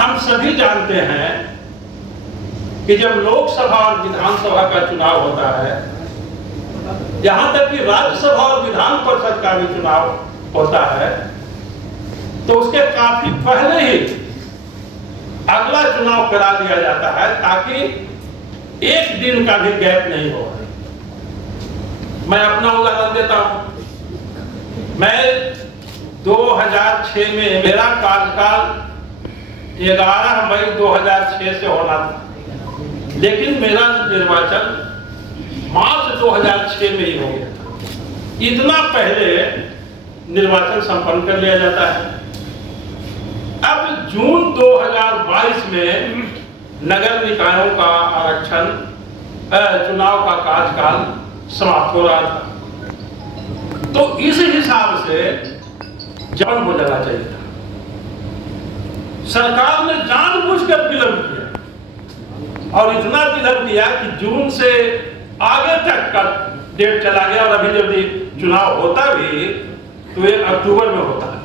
हम सभी जानते हैं कि जब लोकसभा और विधानसभा का चुनाव होता है, यहां तक कि राज्यसभा और विधान परिषद का भी चुनाव होता है, तो उसके काफी पहले ही अगला चुनाव करा दिया जाता है ताकि एक दिन का भी गैप नहीं हो। मैं अपना उदाहरण देता हूं। मैं 2006 में मेरा कार्यकाल 11 मई 2006 से होना था, लेकिन मेरा निर्वाचन मार्च 2006 में ही हो गया था। इतना पहले निर्वाचन संपन्न कर लिया जाता है। अब जून 2022 में नगर निकायों का आरक्षण चुनाव का कार्यकाल समाप्त हो रहा था, तो इस हिसाब से जन हो जाना चाहिए था। सरकार ने जानबूझकर विलंब किया और इतना विलंब किया कि जून से आगे तक का डेट चला गया, और अभी जब चुनाव होता भी तो ये अक्टूबर में होता है।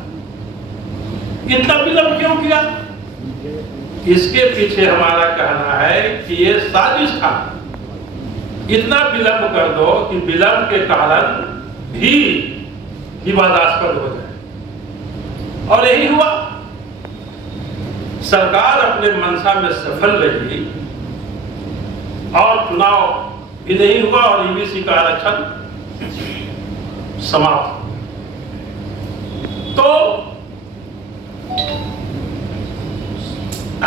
इतना विलंब क्यों किया? इसके पीछे हमारा कहना है कि ये साजिश था। इतना विलंब कर दो कि विलंब के कारण भी विवादास्पद हो जाए, और यही हुआ। सरकार अपने मंशा में सफल रही और चुनाव भी नहीं हुआ और ईवीसी का आरक्षण समाप्त। तो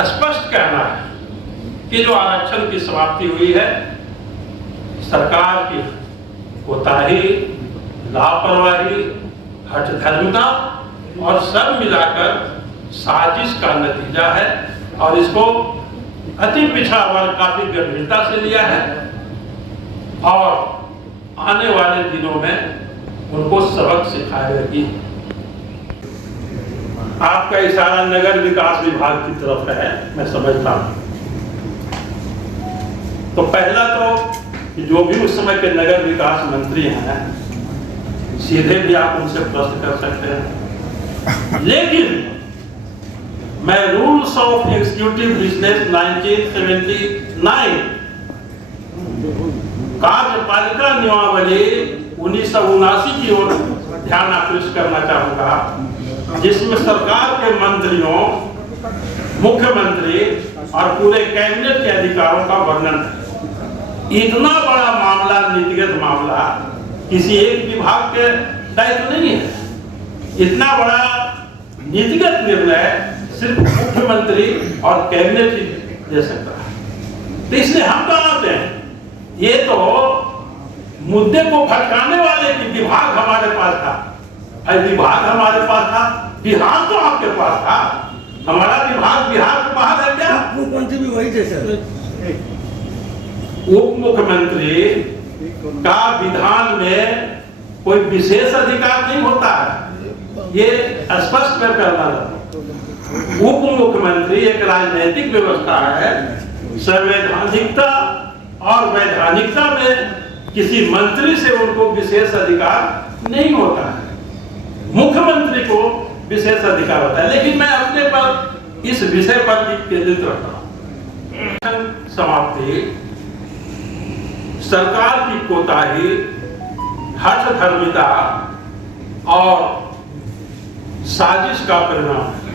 स्पष्ट कहना है कि जो आरक्षण की समाप्ति हुई है, सरकार की कोताही, लापरवाही, हठधर्मिता और सब मिलाकर साजिश का नतीजा है, और इसको अति पिछड़ा वर्ग काफी गंभीरता से लिया है और आने वाले दिनों में उनको सबक सिखाएगी। आपका इशारा नगर विकास विभाग की तरफ है, मैं समझता हूं। तो पहला तो जो भी उस समय के नगर विकास मंत्री हैं, सीधे भी आप उनसे प्रश्न कर सकते हैं, लेकिन मैं रूल्स ऑफ एग्जीक्यूटिव बिजनेस 1979 कार्यपालिका नियमावली 1979 की ओर ध्यान आकृष्ट करना चाहूंगा, जिसमें सरकार के मंत्रियों, मुख्यमंत्री और पूरे कैबिनेट के अधिकारों का वर्णन है। इतना बड़ा मामला, नीतिगत मामला, किसी एक विभाग के दायित्व नहीं है। इतना बड़ा नीतिगत निर्णय सिर्फ मुख्यमंत्री और कैबिनेट ही ले सकता है। तो इसलिए हम कहाँ आते हैं? ये तो मुद्दे को भटकाने वाले की विभाग हमारे पास था, विभाग हमारे पास था, बिहार तो आपके पास था। हमारा विभाग बिहार के बाहर है क्या? मुख्यमंत्री भी वही थे सर। उप मुख्यमंत्री का विधान में कोई विशेष अधिकार नहीं होता है, ये स्पष्ट कर करना था। उप मुख्यमंत्री एक राजनीतिक व्यवस्था है। संवैधानिकता और वैधानिकता में किसी मंत्री से उनको विशेष अधिकार नहीं होता है, मुख्यमंत्री को विशेष अधिकार होता है। लेकिन मैं अपने पर इस विषय पर भी केंद्रित रहता हूं। समाप्ति सरकार की कोताही, हठधर्मिता और साजिश का परिणाम है।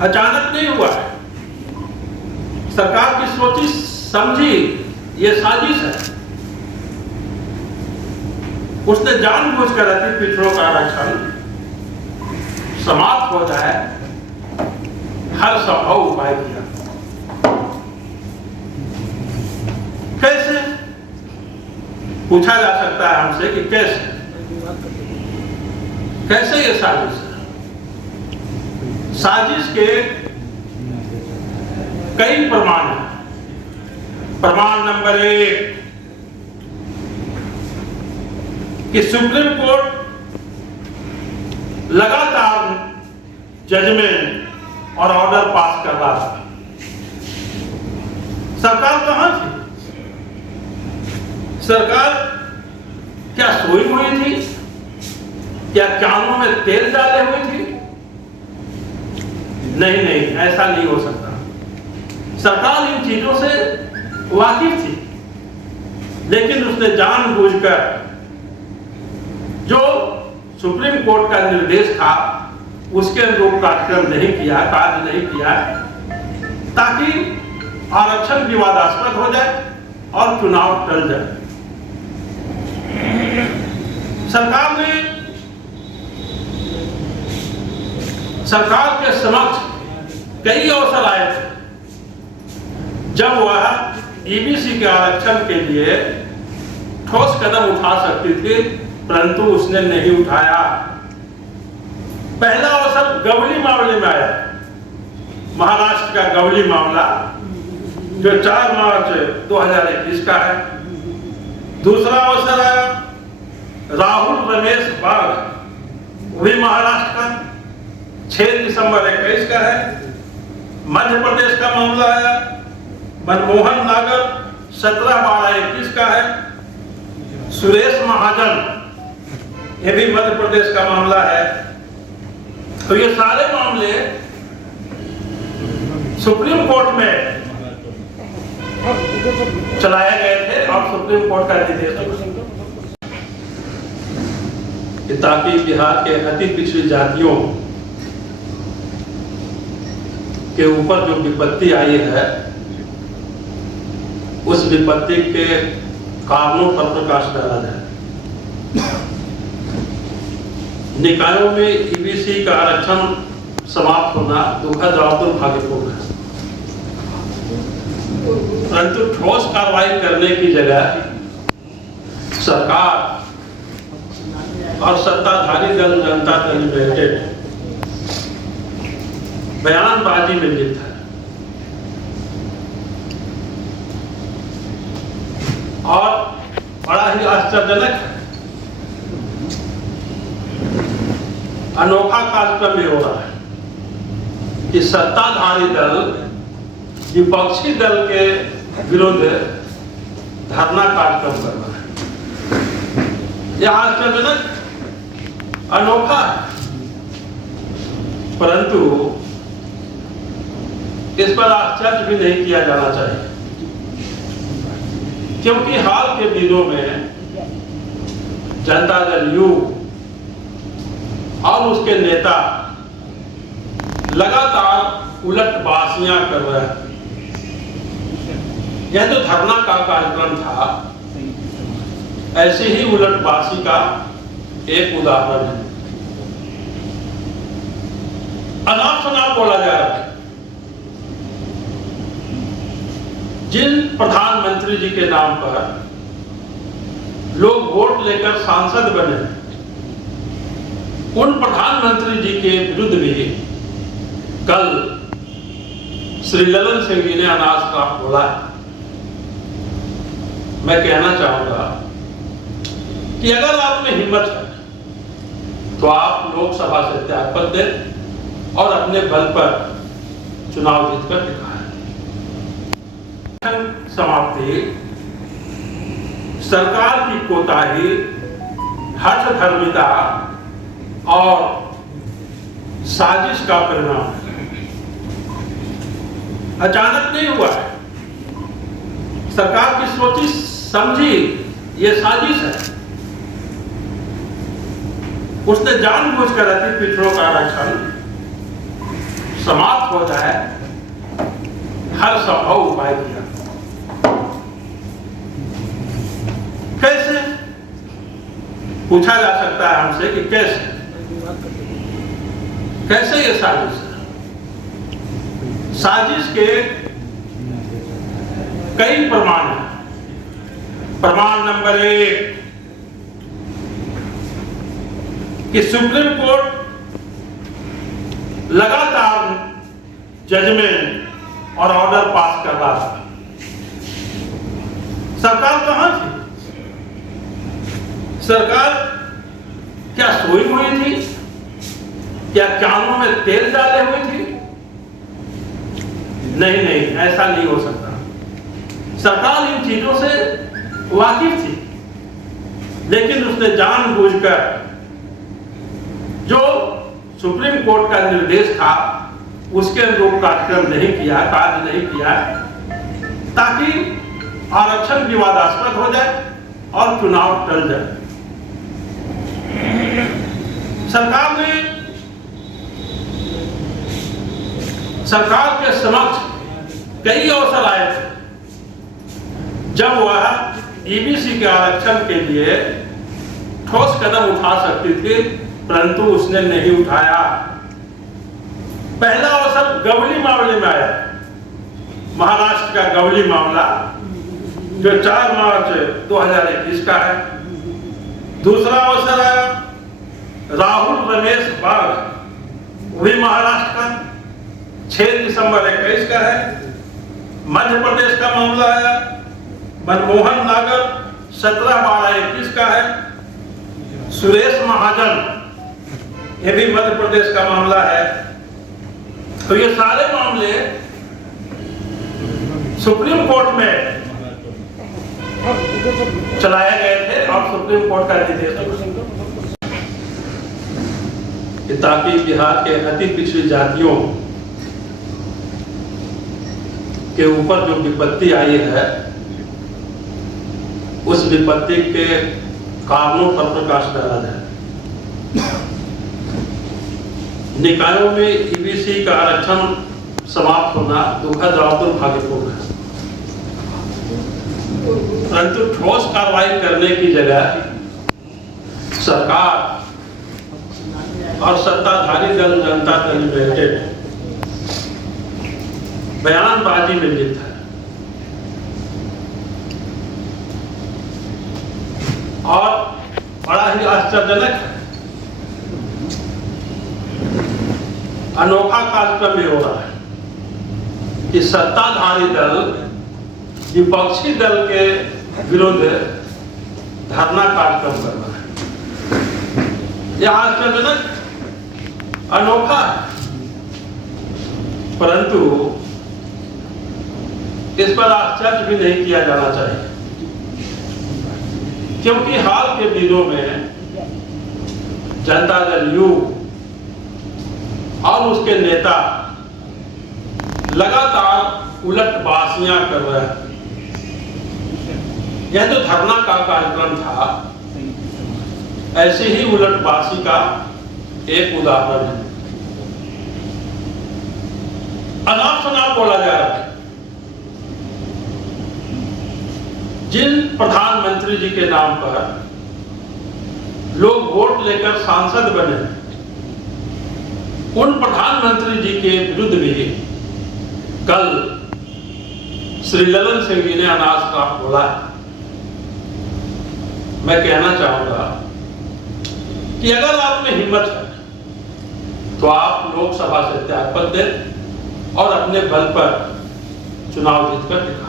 अचानक नहीं हुआ है, सरकार की सोची समझी ये साजिश है। उसने जानबूझकर अति पिछड़ों का आरक्षण समाप्त हो जाए हर संभव उपाय किया। कैसे? पूछा जा सकता है हमसे कि कैसे ये साजिश है? साजिश के कई प्रमाण हैं। प्रमाण नंबर 1 कि सुप्रीम कोर्ट लगातार जजमेंट और ऑर्डर पास कर रहा था। सरकार कहां थी? सरकार क्या सोई हुई थी? क्या कानों में तेल डाले हुई थी? नहीं, ऐसा नहीं हो सकता। सरकार इन चीजों से वाकिफ थी, लेकिन उसने जानबूझकर जो सुप्रीम कोर्ट का निर्देश था उसके अनुरूप कार्यक्रम नहीं किया, कार्य नहीं किया, ताकि आरक्षण विवादास्पद हो जाए और चुनाव टल जाए। सरकार के समक्ष कई अवसर आए थे जब वह ईबीसी के आरक्षण के लिए ठोस कदम उठा सकती थी, परंतु उसने नहीं उठाया। पहला अवसर गवली मामले में आया, महाराष्ट्र का गवली मामला जो 4 मार्च 2021 का है। दूसरा अवसर आया राहुल रमेश बाग, वही महाराष्ट्र का, 6 दिसंबर 21 का है। मध्य प्रदेश का मामला आया मनमोहन नागर, 17/12/21 का है। सुरेश महाजन, ये भी मध्य प्रदेश का मामला है। तो ये सारे मामले सुप्रीम कोर्ट में चलाए गए थे और सुप्रीम कोर्ट का निर्देश कि ताकि बिहार के अति पिछड़ी जातियों के ऊपर जो विपत्ति आई है उस विपत्ति के कारणों पर प्रकाश डाला जाए। निकायों में ईबीसी का आरक्षण समाप्त होना दुखद और दुर्भाग्यपूर्ण है, परंतु ठोस कार्रवाई करने की जगह सरकार और सत्ताधारी दल जनता दल यूनाइटेड बयानबाजी में लिप्त है और बड़ा ही आश्चर्यजनक है। अनोखा कार्यक्रम ये हो रहा है कि सत्ताधारी दल विपक्षी दल के विरुद्ध धरना कार्यक्रम कर रहा है। यह आश्चर्यजनक अनोखा है, परंतु इस पर आश्चर्य भी नहीं किया जाना चाहिए, क्योंकि हाल के दिनों में जनता दल यू और उसके नेता लगातार उलटबाजियां कर रहे हैं। यह जो धरना का कार्यक्रम था ऐसे ही उलटबाजी का एक उदाहरण है। अनाप शनाप बोला जा रहा है। जिन प्रधानमंत्री जी के नाम पर लोग वोट लेकर सांसद बने, उन प्रधानमंत्री जी के विरुद्ध भी कल श्री ललन सिंह जी ने अनाप शनाप बोला है। मैं कहना चाहूंगा कि अगर आप में हिम्मत है तो आप लोकसभा से त्यागपत्र दें और अपने बल पर चुनाव जीतकर दिखाएं। समाप्ति सरकार की कोताही, हठधर्मिता और साजिश का परिणाम है। अचानक नहीं हुआ है, सरकार की सोची समझी ये साजिश है। उसने जानबूझकर अति पिछड़ों का आरक्षण समाप्त हो जाए हर संभव उपाय किया। कैसे पूछा जा सकता है हमसे कि कैसे ये साजिश है? साजिश के कई प्रमाण हैं। प्रमाण नंबर 1 कि सुप्रीम कोर्ट लगातार जजमेंट और ऑर्डर पास कर रहा था। सरकार कहां थी? सरकार क्या सोई हुई थी? क्या कानों में तेल डाले हुई थी? नहीं, ऐसा नहीं हो सकता। सरकार इन चीजों से वाकिफ थी, लेकिन उसने जानबूझकर जो सुप्रीम कोर्ट का निर्देश था उसके अनुरूप कार्यक्रम नहीं किया, कार्य नहीं किया, ताकि आरक्षण विवादास्पद हो जाए और चुनाव टल जाए। सरकार के समक्ष कई अवसर आए थे जब वह ईबीसी के आरक्षण के लिए ठोस कदम उठा सकती थी, परंतु उसने नहीं उठाया। पहला अवसर गवली मामले में आया, महाराष्ट्र का गवली मामला जो 4 मार्च 2021 का है। दूसरा अवसर आया राहुल रमेश बाग, वही महाराष्ट्र का, 6 दिसंबर 21 का है। मध्य प्रदेश का मामला आया मनमोहन नागर, 17/12/21 का है। सुरेश महाजन, ये भी मध्य प्रदेश का मामला है। तो ये सारे मामले सुप्रीम कोर्ट में चलाए गए थे और सुप्रीम कोर्ट का निर्देश ताकि बिहार के अति पिछड़ी जातियों के ऊपर जो विपत्ति आई है, उस विपत्ति के कारणों पर प्रकाश डाला जाए। निकायों में ईबीसी का आरक्षण समाप्त होना दुखद और दुर्भाग्यपूर्ण है, परंतु ठोस कार्रवाई करने की जगह सरकार और सत्ताधारी दल जनता दल यूनाइटेड बयानबाजी में लिप्त है और बड़ा ही आश्चर्यजनक है। अनोखा कार्यक्रम ये हो रहा है कि सत्ताधारी दल विपक्षी दल के विरुद्ध धरना कार्यक्रम कर रहा है। यह आश्चर्यजनक, अनोखा है, परंतु इस पर आश्चर्य भी नहीं किया जाना चाहिए, क्योंकि हाल के दिनों में जनता दल यू और उसके नेता लगातार उलटबाजियां कर रहे हैं। यह जो धरना का कार्यक्रम था, ऐसी ही उलटबाजी का एक उदाहरण है। अनाप शनाप बोला जा रहा है। जिन प्रधानमंत्री जी के नाम पर लोग वोट लेकर सांसद बने, उन प्रधानमंत्री जी के विरुद्ध भी कल श्री ललन सिंह जी ने अनाप शनाप बोला है। मैं कहना चाहूंगा कि अगर आप में हिम्मत है तो आप लोकसभा से त्यागपत्र दें और अपने बल पर चुनाव जीतकर दिखाएं।